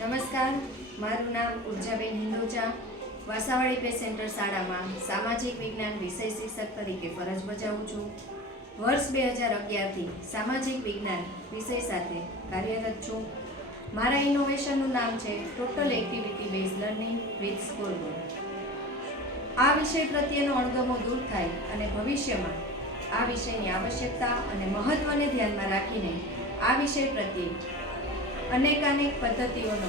નમસ્કાર, મારું નામ ઉર્જાબેન હિંદોજા. વાસાવાડી પે સેન્ટર શાળામાં સામાજિક વિજ્ઞાન વિષય શિક્ષક તરીકે ફરજ બજાવું છું. વર્ષ 2011થી સામાજિક વિજ્ઞાન વિષય સાથે કાર્યરત છું. મારા ઇનોવેશનનું નામ છે total activity base learning with scoreboard. આ વિષય પ્રત્યેનો અણગમો દૂર થાય અને ભવિષ્યમાં આ વિષયની આવશ્યકતા અને મહત્ત્વને ધ્યાનમાં રાખીને આ વિષય પ્રત્યે અનેકાનેક પદ્ધતિઓનો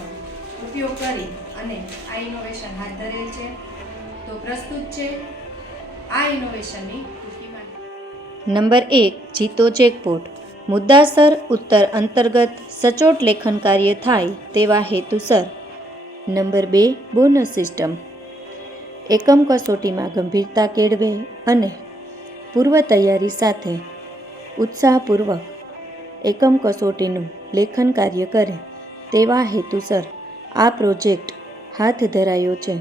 ઉપયોગ કરી અને આ ઇનોવેશન હાથ ધરેલ છે. તો પ્રસ્તુત છે આ ઇનોવેશનની ટૂંકી માહિતી. નંબર 1, જીતો જેકપોટ. મુદ્દાસર ઉત્તર અંતર્ગત સચોટ લેખન કાર્ય થાય તેવા હેતુસર. Number 2, bonus system. એકમ કસોટીમાં ગંભીરતા કેળવે અને પૂર્વ તૈયારી સાથે ઉત્સાહપૂર્વક એકમ કસોટીનું લેખન કાર્ય કરે તેવા હેતુસર આ પ્રોજેક્ટ હાથ ધરાયો છે,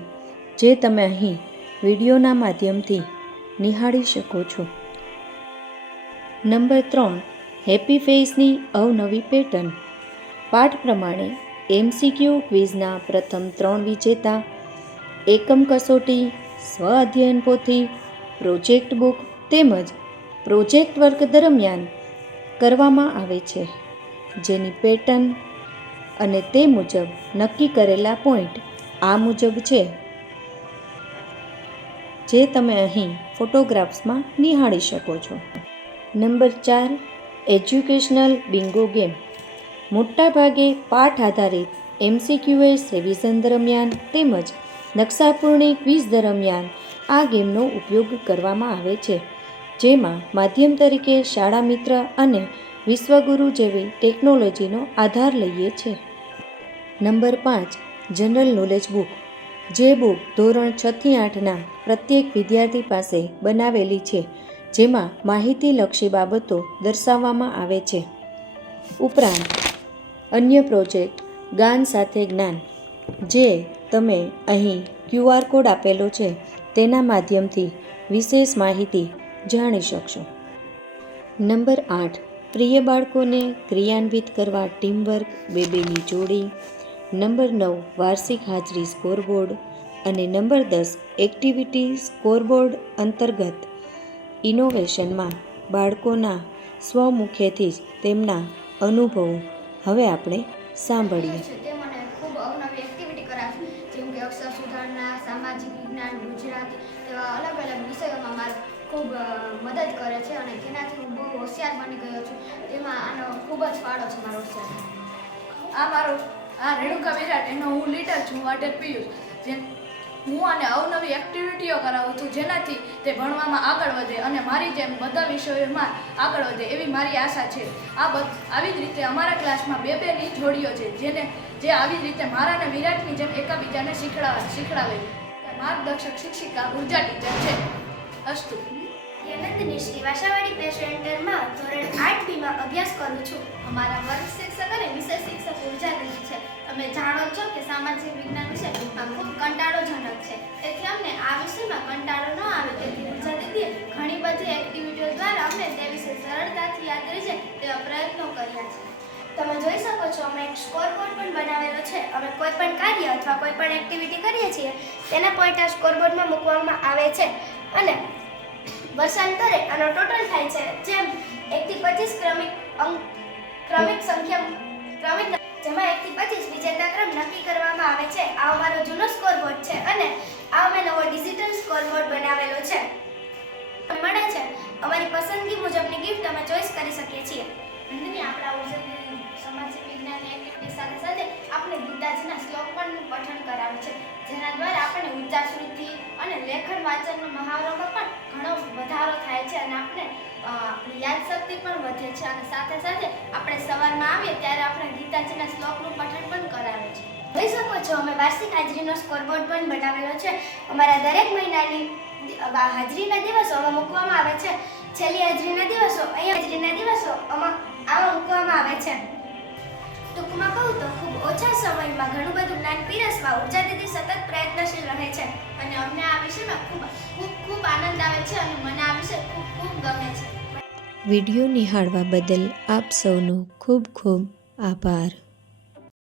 જે તમે અહીં વિડીયોના માધ્યમથી નિહાળી શકો છો. નંબર 3, હેપી ફેસની અવનવી પેટર્ન. પાઠ પ્રમાણે MCQ ક્વિઝના પ્રથમ 3 વિજેતા એકમ કસોટી, સ્વ અધ્યયન પોથી, પ્રોજેક્ટ બુક તેમજ પ્રોજેક્ટ વર્ક દરમિયાન કરવામાં આવે છે, જેની પેટર્ન અને તે મુજબ નક્કી કરેલા પોઈન્ટ આ મુજબ છે, જે તમે અહીં ફોટોગ્રાફ્સમાં નિહાળી શકો છો. Number 4, educational bingo game. મોટાભાગે પાઠ આધારિત MCQS રિવિઝન દરમિયાન તેમજ નકશાપૂર્ણી ક્વિઝ દરમિયાન આ ગેમનો ઉપયોગ કરવામાં આવે છે, જેમાં માધ્યમ તરીકે શાળા મિત્ર અને વિશ્વગુરુ જેવી ટેકનોલોજીનો આધાર લઈએ છે. Number 5, general knowledge book. જે બુક ધોરણ 6 થી 8ના પ્રત્યેક વિદ્યાર્થી પાસે બનાવેલી છે, જેમાં માહિતીલક્ષી બાબતો દર્શાવવામાં આવે છે. ઉપરાંત અન્ય પ્રોજેક્ટ જ્ઞાન સાથે જ્ઞાન, જે તમે અહીં QR કોડ આપેલો છે તેના માધ્યમથી વિશેષ માહિતી જાણી શકશો. નંબર 8, પ્રિય બાળકોને ક્રિયાન્વિત કરવા ટીમવર્ક 2-2ની જોડી. નંબર 9, વાર્ષિક હાજરી સ્કોરબોર્ડ. અને નંબર 10, એક્ટિવિટી સ્કોરબોર્ડ અંતર્ગત ઇનોવેશનમાં બાળકોના સ્વમુખેથી જ તેમના અનુભવો હવે આપણે સાંભળીએ. તે મને ખૂબ અવનવી એક્ટિવિટી કરાવી, જેમ કે અક્ષર સુધારણા, સામાજિક વિજ્ઞાન, ગુજરાતી એવા અલગ અલગ વિષયોમાં મારે ખૂબ મદદ કરે છે અને તેનાથી હું બહુ હોશિયાર બની ગયો છું. તેમાં આનો ખૂબ જ ફાળો છે મારો હોશિયાર. આ રેણુકા વિરાટ એનો હું લીડર છું, વાટેર પિયુષ. હું આને અવનવી એક્ટિવિટીઓ કરાવું છું, જેનાથી તે ભણવામાં આગળ વધે અને મારી જેમ બધા વિષયોમાં આગળ વધે એવી મારી આશા છે. આવી જ રીતે અમારા ક્લાસમાં 2-2ની જોડીઓ છે, જે આવી જ રીતે મારા અને વિરાટની જેમ એકબીજાને શીખડાવે. માર્ગદર્શક શિક્ષિકા ઉર્જા ટીચર છે. અસ્તુ. નંદની શ્રી વાસાવાડી પે સેન્ટરમાં ધોરણ 8Bમાં અભ્યાસ કરું છું. અમારા વર્ગ શિક્ષક અને વિષય શિક્ષક ઉર્જા દીદી છે. તમે જાણો છો કે સામાજિક વિજ્ઞાન વિષય ખૂબ કંટાળોજનક છે, તેથી અમને આ વિષયમાં કંટાળો ન આવે તેથી ઉર્જા દીદીએ ઘણી બધી એક્ટિવિટીઓ દ્વારા અમને તે વિષય સરળતાથી યાદ રહી જાય તેવા પ્રયત્નો કર્યા છે. તમે જોઈ શકો છો, અમે એક સ્કોરબોર્ડ પણ બનાવેલો છે. અમે કોઈ પણ કાર્ય અથવા કોઈ પણ એક્ટિવિટી કરીએ છીએ તેના પોઈન્ટ આ સ્કોરબોર્ડમાં મૂકવામાં આવે છે અને વર્ષાંતરે આનો ટોટલ થાય છે, જેમ 1 થી 25 ક્રમિક સંખ્યા જેમાં 1 થી 25 વિજેતા ક્રમ નક્કી કરવામાં આવે છે. આ અમારો જૂનો સ્કોરબોર્ડ છે અને આ અમે નવો ડિજિટલ સ્કોરબોર્ડ બનાવેલો છે. મળે છે અમારી પસંદગી મુજબની ગિફ્ટ અમે ચોઈસ કરી શકીએ છીએ. નંદની આપણા ઉર્જા સામાજિક વિજ્ઞાનની એક્ટિવિટી સાથે સાથે આપણે ગીતાજીના શ્લોક પણ પઠન કરાવે છે, જેના દ્વારા આપણને ઉર્જા વૃદ્ધિ અને લેખન વાંચનના મહાવરામાં પણ ઘણો વધારો થાય છે અને આપણી યાદશક્તિ પણ વધે છે. અને સાથે સાથે આપણે સવારમાં આવીએ ત્યારે આપણે ગીતાજીના શ્લોકનું પઠન પણ કરાવે છે. જોઈ શકો છો, અમે વાર્ષિક હાજરીનો સ્કોરબોર્ડ પણ બનાવેલો છે. અમારા દરેક મહિનાની હાજરીના દિવસો આમાં મૂકવામાં આવે છે. છેલ્લી હાજરીના દિવસો અહીંયા હાજરીના દિવસો આમાં મૂકવામાં આવે છે. ટૂંકમાં કહું તો ખૂબ ઓછા સમયમાં ઘણું બધું જ્ઞાન પીરસવા ઉર્જા દીદી સતત પ્રયત્નશીલ રહે છે અને અમને આ વિષયમાં ખૂબ આનંદ આવે છે અને મને આ વિષય ખૂબ ગમે છે. વિડીયો નિહાળવા બદલ આપ સૌનો ખૂબ ખૂબ આભાર.